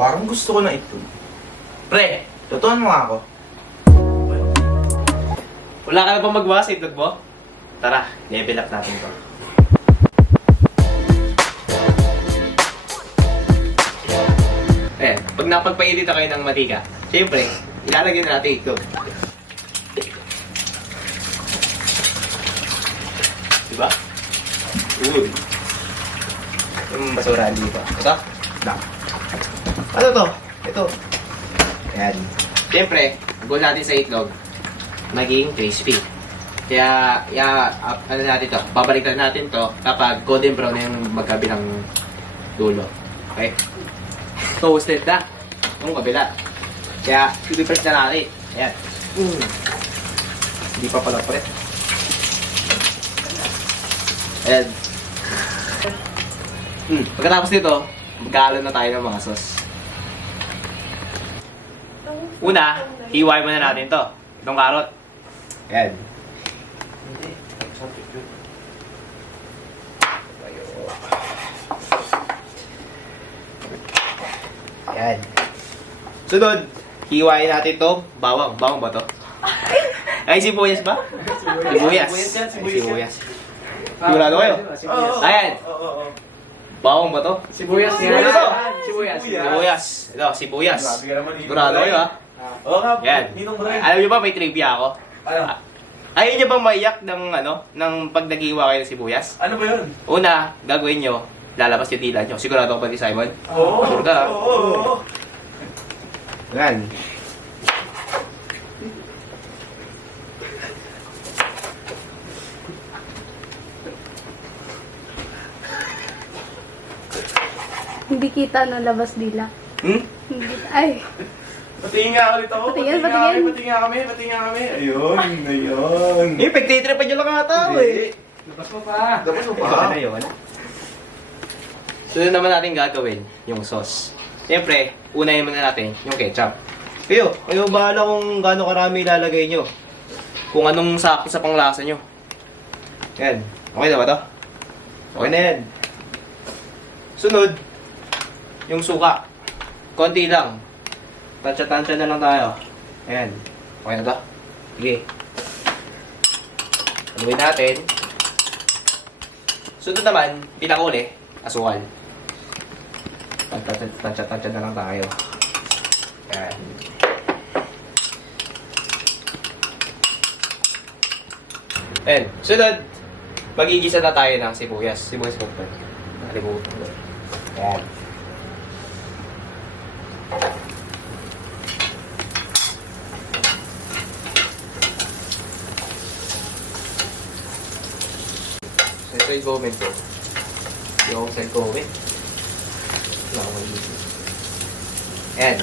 Parang gusto ko na itlog. Pre, tutuan mo nga ako. Wala ka na bang magawa sa itlog mo? Tara, level up natin to. Ayan, pag napagpainit na kayo ng matika, syempre, ilalagay na natin itlog. Diba? Uy. Yung basurahan dito. Ito? Na. Ano to? Ito. Ayan. Siyempre, ang goal natin sa itlog, maging crispy. Kaya, ano natin to, babalikan natin to kapag golden brown na yung magkabilang dulo. Okay? Toasted na. Yung kabila. Kaya, i-press na natin. Ayan. Hindi pa pala pre. Ayan. Pagkatapos nito, mag-aalo na tayo ng mga sauce. Una, hiwain muna natin to. Itong karot. Ayan. Ayan. Sunod, hiwain natin to. Bawang. Bawang ba to? Ay, sibuyas ba? Sibuyas. Sibuyas. Sigurado kayo? Ayan. Bawang ba to? Sibuyas Ano to? Sibuyas. Sibuyas. Ito, sibuyas. Sigurado kayo ha? Oo nga, Yan. Ninong Bray. Alam niyo ba may trivia ako? Ano? Ayaw niyo bang maiyak ng ng pag naghiwa kayo ng sibuyas? Ano ba yun? Una, gagawin niyo, lalabas yung dila niyo. Sigurado ko ba ni Simon? Oo. Sure ka? Oo. Yan. Hindi kita na labas dila. Hmm? Hindi. Ay. Patingin nga ulit ako. Patingin. Patingin nga kami. Ayun. Eh, pagtitripan niyo lang ata eh. Labas mo pa. Tapos mo Ano pa. na yun? Sunod naman natin gagawin, yung sauce. Siyempre, unahin muna natin yung ketchup. Kayo bahala kung gaano karami ilalagay nyo. Kung anong sakto sa panglasa nyo. Yan. Okay na ba to? Okay na yan. Sunod, yung suka. Konti lang. Tansya-tansya na lang tayo. Ayan. Okay na to? Sige. Haluin natin. Sunod naman, pinakauli, asukal. Tansya-tansya na lang tayo. Ayan. Ayan. Sunod, magigisa na tayo ng sibuyas. Sibuyas ko pa. Nakalimutan ko. Ayan. So, ito yung comment ko. Hindi ako sa comment. Wala akong mag-isip. Ayan.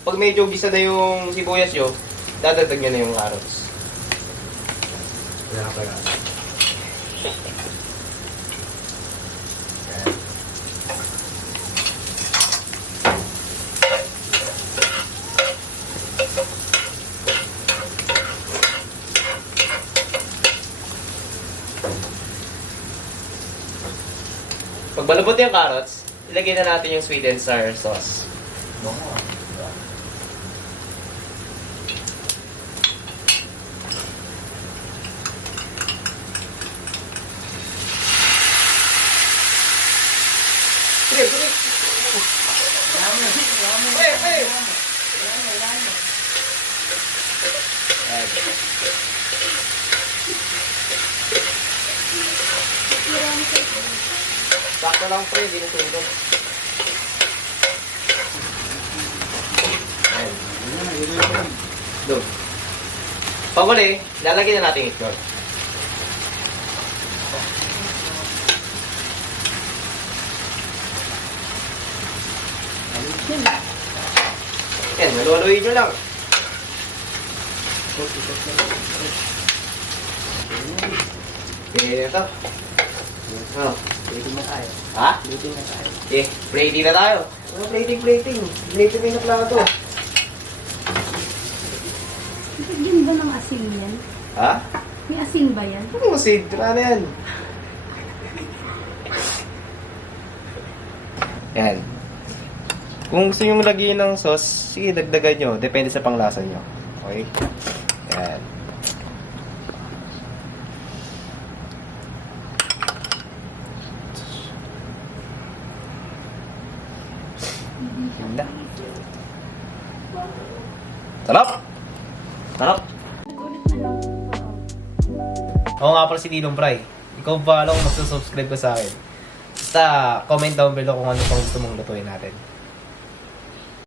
Pag medyo gisa na yung sibuyas nyo, dadagdag nyo na yung carrots. Wala ka pala. Pag malambot yung carrots, ilagay na natin yung sweet and sour sauce. Sakto lang pre, hindi na tulog. Doon. Pag uli, lalagyan na natin itlog. Yan, maluloyin nyo lang. Okay, ito. Oh. Plating na tayo. Ha? Plating na tayo. Eh, plating na tayo. Ano plating? Plating mo yung plato. Lagyan ba ng asin yan? Ha? May asin ba yan? Ano mo, Sid? Wala na yan. Yan. Kung gusto nyo lagyan ng sauce, sige, dagdagan nyo. Depende sa panglasa nyo. Okay? Yan. Ganda. Sarap! Sarap! Ulit na lang. Oo. Oo nga pala si Ninong Fry. Ikaw ba kung magsusubscribe ka sa akin? Basta comment down below kung ano pang gusto mong lutuin natin.